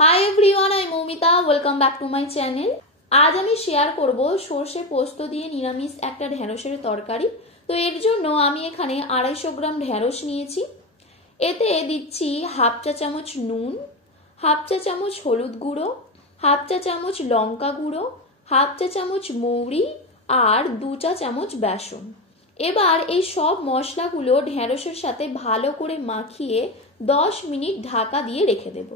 Hi everyone, I Moumita. Welcome back to my channel. আজ আমি share করব সর্ষে পোস্ত দিয়ে নিরামিষ একটা ঢেঁড়সের তরকারি। তো এর জন্য আমি এখানে 250 গ্রাম ঢেঁড়স নিয়েছি। এতে দিচ্ছি হাফ চা চামচ নুন, হাফ চা চামচ হলুদ গুঁড়ো, হাফ চা চামচ লঙ্কা গুঁড়ো, হাফ চা চামচ মৌরি আর 2 চা চামচ বেসন। এবার এই সব মশলাগুলো ঢেঁড়সের সাথে ভালো করে মাখিয়ে 10 মিনিট ঢাকা দিয়ে রেখে দেব।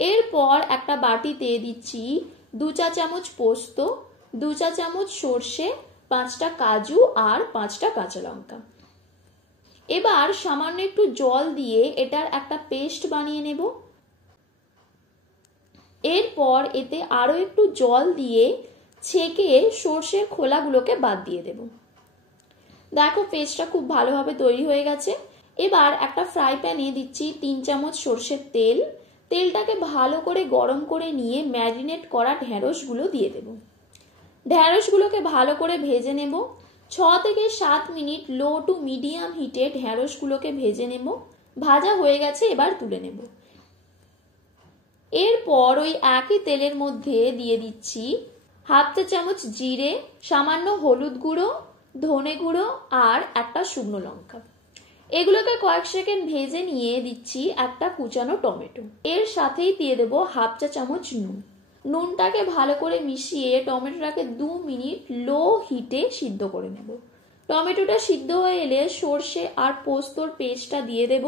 এরপর একটা বাটিতে দিচ্ছি 2 চা চামচ পোস্ত, 2 চা চামচ সর্ষে, 5টা কাজু আর 5টা কাঁচা লঙ্কা। এবার সামান্য একটু জল দিয়ে এটার একটা পেস্ট বানিয়ে নেব। এরপর এতে আরো একটু জল দিয়ে ছেঁকে সর্ষের খোলাগুলোকে বাদ দিয়ে দেব। দেখো পেস্টটা খুব ভালোভাবে তৈরি হয়ে গেছে। এবার একটা ফ্রাই প্যানে দিচ্ছি 3 চামচ সর্ষের তেল। তেলটাকে ভালো করে গরম করে নিয়ে ম্যারিনেট করা ঢেঁড়সগুলো দিয়ে দেব। ঢেঁড়সগুলোকে ভালো করে ভেজে নেব। 6 থেকে 7 মিনিট লো টু মিডিয়াম হিটে ঢেঁড়সগুলোকে ভেজে নেব। ভাজা হয়ে গেছে, এবার তুলে নেব। এরপর ওই একই তেলের মধ্যে দিয়ে দিচ্ছি হাফ চা চামচ জিরে, সামান্য হলুদ গুঁড়ো, ধনে গুঁড়ো আর একটা শুকনো লঙ্কা। এগুলোকে কয়েক সেকেন্ড ভেজে নিয়ে দিচ্ছি একটা কুচানো টমেটো। এর সাথেই দিয়ে দেবো হাফ চা চামচ নুন। নুনটাকে ভালো করে মিশিয়ে টমেটোটাকে 2 মিনিট লো হিটে সিদ্ধ করে নেব। টমেটোটা সিদ্ধ হয়ে এলে সর্ষে আর পোস্তর পেস্টটা দিয়ে দেব।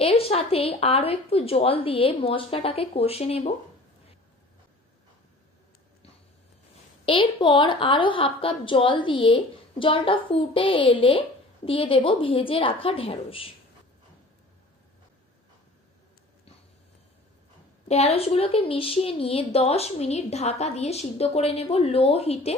এর সাথেই আরো একটু জল দিয়ে মশলাটাকে কষে নেব। এরপর আরো হাফ কাপ জল দিয়ে জলটা ফুটে এলে দিয়ে দেব ভেজে রাখা ঢেঁড়স। ঢেঁড়সগুলোকে মিশিয়ে নিয়ে 10 মিনিট ঢাকা দিয়ে সিদ্ধ করে নেব লো হিটে।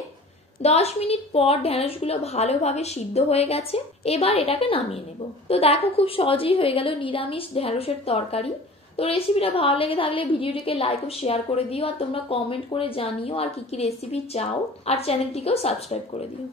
10 মিনিট পর ঢেঁড়সগুলো ভালোভাবে সিদ্ধ হয়ে গেছে। এবার এটাকে নামিয়ে নেব। তো দেখো খুব সহজেই হয়ে গেল নিরামিষ ঢেঁড়সের তরকারি। তো রেসিপিটা ভালো লেগে থাকলে ভিডিওটিকে লাইক ও শেয়ার করে দিও, আর তোমরা কমেন্ট করে জানিও আর কি কি রেসিপি চাও, আর চ্যানেলটিকেও সাবস্ক্রাইব করে দিও।